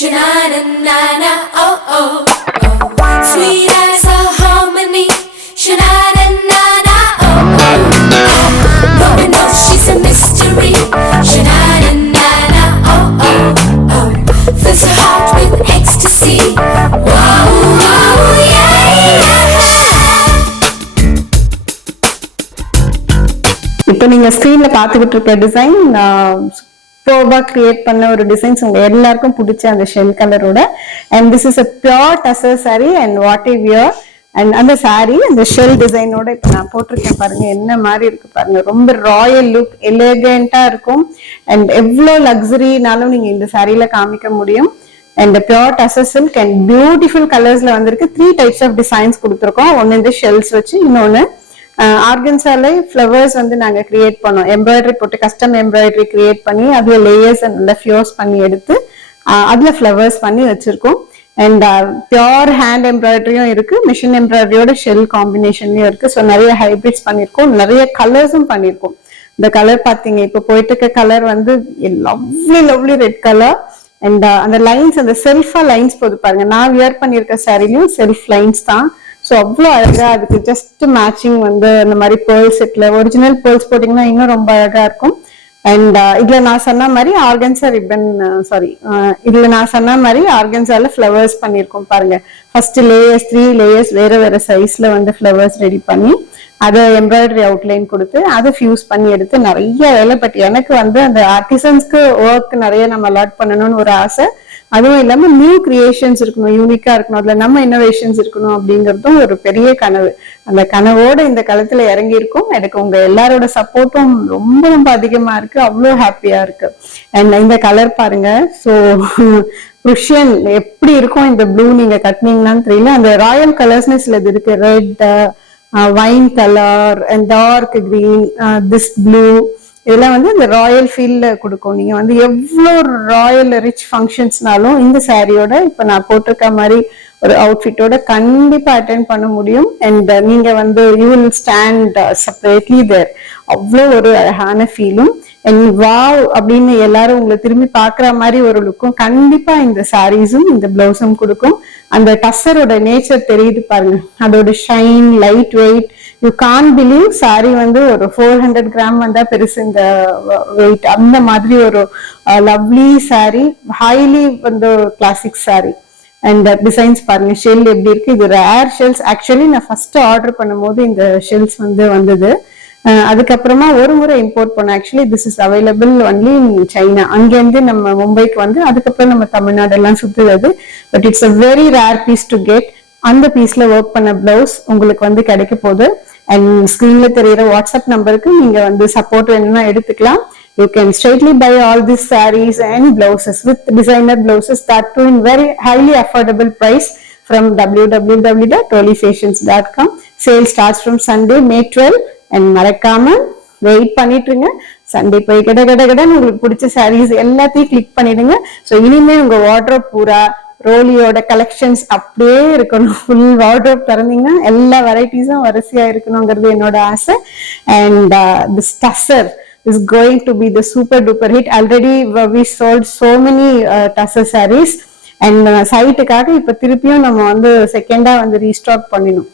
Shanana, oh oh oh. Sweet as a harmony. Shanana, oh oh oh. No one knows she's a mystery. Shanana, oh oh oh. Fills her heart with ecstasy. Whoa, whoa, yeah, yeah. இப்போ நீங்க ஸ்க்ரீன்ல பார்த்துக்கிட்டு இருக்க design Proba create பண்ண ஒரு designs உங்க எல்லாருக்கும் பிடிச்ச அந்த shell கலரோட and this is a pure tussar sari and what we wear and அந்த சாரி அந்த ஷெல் டிசைனோட இப்போ நான் போட்டிருக்கேன் பாருங்க என்ன மாதிரி இருக்கு பாருங்க. ரொம்ப ராயல் லுக் எலிகண்டா இருக்கும். அண்ட் எவ்வளோ லக்ஸரினாலும் நீங்க இந்த சாரியில காமிக்க முடியும். And pure tussar silk and beautiful கலர்ஸ்ல வந்திருக்கு. த்ரீ டைப்ஸ் ஆஃப் டிசைன்ஸ் கொடுத்துருக்கோம். ஒன்னு இந்த ஷெல்ஸ் வச்சு இன்னொன்னு ஆர்கன்ஸால ஃப்ளவர்ஸ் வந்து நாங்க கிரியேட் பண்ணோம். எம்ப்ராய்டரி போட்டு கஸ்டம் எம்ப்ராய்டரி கிரியேட் பண்ணி அதுல லேயர்ஸ் நல்லா ஃபியோர்ஸ் பண்ணி எடுத்து அதில் அதுல ஃப்ளவர்ஸ் பண்ணி வச்சிருக்கோம். அண்ட் பியோர் ஹேண்ட் எம்ப்ராய்டரியும் இருக்கு மிஷின் எம்ப்ராய்டரியோட ஷெல் காம்பினேஷன்லையும் இருக்கு. ஸோ நிறைய ஹைபிரிட்ஸ் பண்ணியிருக்கோம் நிறைய கலர்ஸும் பண்ணியிருக்கோம் இந்த கலர் பாத்தீங்க இப்போ போயிட்டு இருக்க கலர் வந்து lovely lovely red colour and அந்த லைன்ஸ் அந்த செல்ஃபா லைன்ஸ் போது பாருங்க. நான் வியர் பண்ணியிருக்க சாரிலையும் செல்ஃப் லைன்ஸ் தான். ஸோ அவ்வளோ அழகா அதுக்கு ஜஸ்ட் மேட்சிங் வந்து அந்த மாதிரி பேர்ல் செட்ல ஒரிஜினல் பேர்ல்ஸ் போட்டிங்கன்னா இன்னும் ரொம்ப அழகா இருக்கும். அண்ட் uh, இதுல நான் சொன்ன மாதிரி ஆர்கன்சா ரிப்பன் சாரி இதுல நான் சொன்ன மாதிரி ஆர்கன்சாவில் ஃப்ளவர்ஸ் பண்ணியிருக்கோம் பாருங்க. ஃபர்ஸ்ட் லேயர்ஸ் த்ரீ லேயர்ஸ் வேற வேற சைஸ்ல வந்து ஃப்ளவர்ஸ் ரெடி பண்ணி அதை எம்ப்ராய்டரி அவுட்லைன் கொடுத்து அதை ஃபியூஸ் பண்ணி எடுத்து நிறைய வேலை பட் எனக்கு வந்து அந்த ஆர்டிசன்ஸ்க்கு ஒர்க் நிறைய நம்ம அலாட் பண்ணணும்னு ஒரு ஆசை. அதுவும் இல்லாம நியூ கிரியேஷன்ஸ் இருக்கணும் யூனிக்கா இருக்கணும் அதுல நம்ம இன்னோவேஷன்ஸ் இருக்கணும் அப்படிங்கறதும் ஒரு பெரிய கனவு. அந்த கனவோட இந்த களத்துல இறங்கி இருக்கும் எனக்கு உங்க எல்லாரோட சப்போர்ட்டும் ரொம்ப ரொம்ப அதிகமா இருக்கு. அவ்வளோ ஹாப்பியா இருக்கு. அண்ட் இந்த கலர் பாருங்க. ஸோ ருஷியன் எப்படி இருக்கும்? இந்த ப்ளூ நீங்க கட்டினீங்களான்னு தெரியல. அந்த ராயல் கலர்ஸ்னு சிலது இருக்கு. Red wine colour and dark green this blue இதெல்லாம் வந்து இந்த ராயல் ஃபீல்ல கொடுக்கும். நீங்க வந்து எவ்வளோ ராயல் ரிச் ஃபங்க்ஷன்ஸ்னாலும் இந்த சாரியோட இப்போ நான் போட்டிருக்க மாதிரி ஒரு அவுட்ஃபிட்டோட கண்டிப்பா அட்டென்ட் பண்ண முடியும். அண்ட் uh, நீங்க வந்து you will stand separately there அவ்வளோ ஒரு அழகான ஃபீலும் அண்ட் வாவ் அப்படின்னு எல்லாரும் உங்களை திரும்பி பார்க்குற மாதிரி ஒரு லுக்கும் கண்டிப்பா இந்த சாரீஸும் இந்த பிளவுஸும் கொடுக்கும். அந்த டஸ்ஸரோட நேச்சர் தெரியுது பாருங்க. அதோட shine light weight you can't believe sari வந்து ஒரு ஃபோர் ஹண்ட்ரட் கிராம் வந்தா பெருசு இந்த வெயிட் அந்த மாதிரி ஒரு லவ்லி சாரி ஹைலி வந்து கிளாசிக் சாரி அண்ட் டிசைன்ஸ் பாருங்க ஷெல் எப்படி இருக்கு? இது ரேர் ஷெல்ஸ் ஆக்சுவலி நான் ஃபர்ஸ்ட் ஆர்டர் பண்ணும்போது இந்த ஷெல்ஸ் வந்து வந்தது. அதுக்கப்புறமா ஒரு முறை இம்போர்ட் பண்ணோம் actually this is available only in China அங்கேருந்து நம்ம மும்பைக்கு வந்து அதுக்கப்புறம் நம்ம தமிழ்நாடு எல்லாம் சுத்துறது. But it's a very rare piece to get அந்த பீஸ்ல ஒர்க் பண்ண பிளவுஸ் உங்களுக்கு வந்து கிடைக்க போகுது. அண்ட் ஸ்கிரீன்ல தெரியுற வாட்ஸ்அப் நம்பருக்கு நீங்க வந்து சப்போர்ட் வேணும்னா எடுத்துக்கலாம். You can straightly buy all this saris and blouses with designer blouses that too in very highly affordable price from com sale starts from Sunday May twelve and மறக்காம wait பண்ணிட்டு இருங்க Sunday போய் கிட கிட கிட உங்களுக்கு பிடிச்ச சாரீஸ் எல்லாத்தையும் கிளிக் பண்ணிடுங்க. ஸோ இனிமே உங்க வார்ட்ரோப் பூரா ரோலியோட கலெக்ஷன்ஸ் அப்படியே இருக்கணும். ஃபுல் வார்ட்ரோப் திறந்தீங்கன்னா எல்லா வெரைட்டிஸும் வரிசையா இருக்கணுங்கிறது என்னோட ஆசை. And this tussar is going to be the super duper hit already we sold so many tussar saris and சைட்டுக்காக இப்போ திருப்பியும் நம்ம வந்து செகண்டா வந்து ரீஸ்டாக் பண்ணினோம்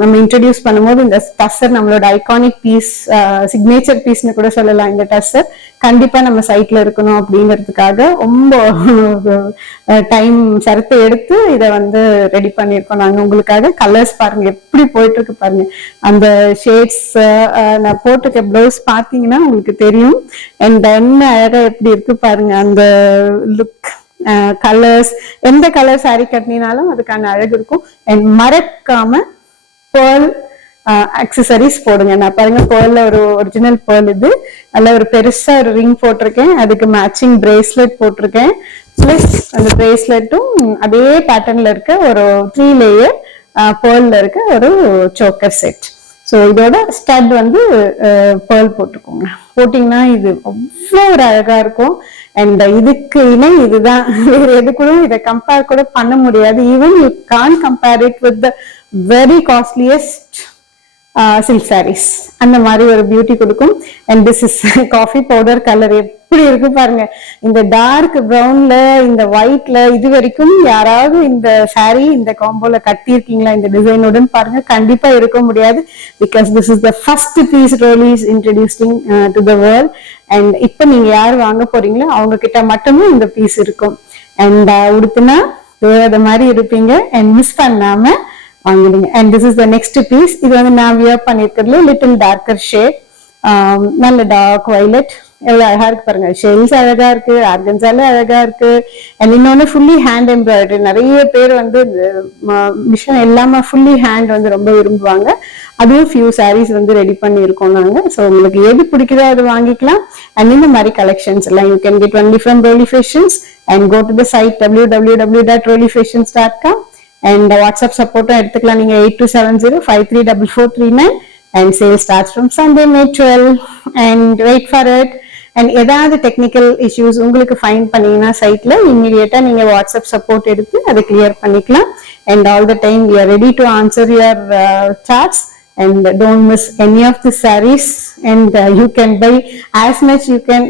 நம்ம இன்ட்ரடியூஸ் பண்ணும்போது இந்த டஸ்ஸர் நம்மளோட ஐகானிக் பீஸ் சிக்னேச்சர் பீஸ்னு கூட சொல்லலாம் இந்த டஸ்ஸர் கண்டிப்பா நம்ம சைட்ல இருக்கணும் அப்படிங்கிறதுக்காக ரொம்ப டைம் சரத்தை எடுத்து இதை வந்து ரெடி பண்ணியிருக்கோம் நாங்கள் உங்களுக்காக கலர்ஸ் பாருங்க எப்படி போயிட்டு இருக்கு பாருங்க. அந்த ஷேட்ஸ் நான் போட்டிருக்க பிளவுஸ் பார்த்தீங்கன்னா உங்களுக்கு தெரியும். அண்ட் என்ன அழகா எப்படி இருக்கு பாருங்க அந்த லுக் கலர்ஸ் எந்த கலர் சாரி கட்டினாலும் அதுக்கான அழகு இருக்கும். அண்ட் மறக்காம பேர்ல் அக்சசரிஸ் uh, போடுங்க. நான் பாருங்க பேர்ல ஒரு ஒரிஜினல் பேர்ல் இது. நல்ல ஒரு பெருசா ஒரு ரிங் போட்டிருக்கேன். அதுக்கு மேட்சிங் பிரேஸ்லெட் போட்டிருக்கேன். பிளஸ் அந்த பிரேஸ்லெட்டும் அதே பேட்டர்ன்ல இருக்க ஒரு த்ரீ லேயர் பேர்ல இருக்க ஒரு சோக்கர் செட் ஸோ இதோட ஸ்டட் வந்து uh, பேர்ல் போட்டுக்கோங்க. போட்டிங்கன்னா இது அவ்வளோ ஒரு அழகா இருக்கும். அண்ட் இதுக்கு இணை இதுதான். வேற எது கூட இதை கம்பேர் கூட பண்ண முடியாது. Even you can't compare it with the very costliest silk saris அந்த மாதிரி ஒரு பியூட்டி கொடுக்கும். And this is coffee powder colour எப்படி இருக்கு பாருங்க. இந்த டார்க் ப்ரௌன்ல இந்த ஒயிட்ல இது வரைக்கும் யாராவது இந்த saree இந்த காம்போல கட்டியிருக்கீங்களா? இந்த டிசைனுடன் பாருங்க. கண்டிப்பா இருக்க முடியாது. Because this is the first piece Roli's introducing to the world and இப்போ நீங்க யார் வாங்க போறீங்களோ அவங்க கிட்ட மட்டுமே இந்த பீஸ் இருக்கும். அண்ட் uh, உடுத்துனா தேவதை மாதிரி இருப்பீங்க. அண்ட் மிஸ் பண்ணாம வாங்கிடுங்க. And this is the next piece இது வந்து நான் வியர் பண்ணிருக்கிறதுல லிட்டில் டார்க்கர் ஷேட் நல்ல டார்க் வைலட் எவ்வளவு அழகா இருக்கு பாருங்க. ஷெல்ஸ் அழகா இருக்கு ஆர்கன்ஸால அழகா இருக்கு. அண்ட் இன்னொன்னு ஃபுல்லி ஹேண்ட் எம்ப்ராய்டரி நிறைய பேர் வந்து மிஷின் எல்லாமே ஃபுல்லி ஹேண்ட் வந்து ரொம்ப விரும்புவாங்க. அதுவும் ஃபியூ சாரீஸ் வந்து ரெடி பண்ணியிருக்கோம் நாங்க. ஸோ உங்களுக்கு எது பிடிக்குதோ அது வாங்கிக்கலாம். அண்ட் இந்த மாதிரி கலெக்ஷன்ஸ் எல்லாம் you can get only from Roli fashions and go to the site W W W dot Roli fashions dot com and WhatsApp சப்போர்ட்டும் எடுத்துக்கலாம். நீங்க eight two seven zero five three double four three nine and sale start from Sunday May twelve and wait for it and ஏதாவது technical issues உங்களுக்கு fine பண்ணீங்கன்னா சைட்ல இம்மிடியட்டா நீங்க WhatsApp support எடுத்து அதை கிளியர் பண்ணிக்கலாம். And all the time you are ready to answer your charts and don't miss any of the sarees. And uh, you can buy as much you can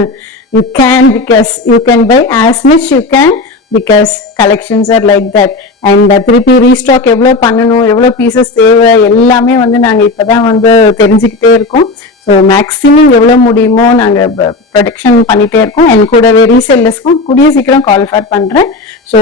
you can because you can buy as much you can. Because collections are like that and திருப்பி restock எவ்வளவு பண்ணணும் எவ்வளவு pieces தேவை எல்லாமே வந்து நாங்க இப்பதான் வந்து தெரிஞ்சுக்கிட்டே இருக்கோம். ஸோ மேக்ஸிமம் எவ்வளோ முடியுமோ நாங்கள் ப்ரொடக்ஷன் பண்ணிகிட்டே இருக்கோம். என் கூடவே ரீசெல்லர்ஸ்க்கும் கூடிய சீக்கிரம் கால் பண்ணுறேன் so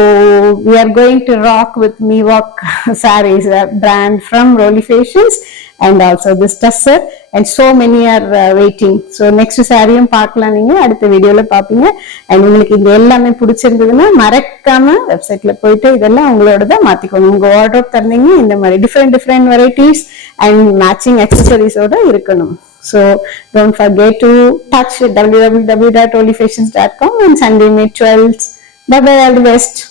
we are going to rock with me walk saris brand from Roli fashions and also this tussar and so many are waiting so next சாரியும் பார்க்கலாம் நீங்கள் அடுத்த வீடியோவில் பார்ப்பீங்க. அண்ட் உங்களுக்கு இது எல்லாமே பிடிச்சிருந்ததுன்னா மறக்காம வெப்சைட்ல போயிட்டு இதெல்லாம் உங்களோட தான் மாத்திக்கோங்க. உங்கள் ஆர்டர் தந்தீங்க இந்த மாதிரி different different varieties and matching அக்சசரிஸோட இருக்கணும். So don't forget to touch www.olifashions.com on Sunday May 12th. Bye bye, all the best.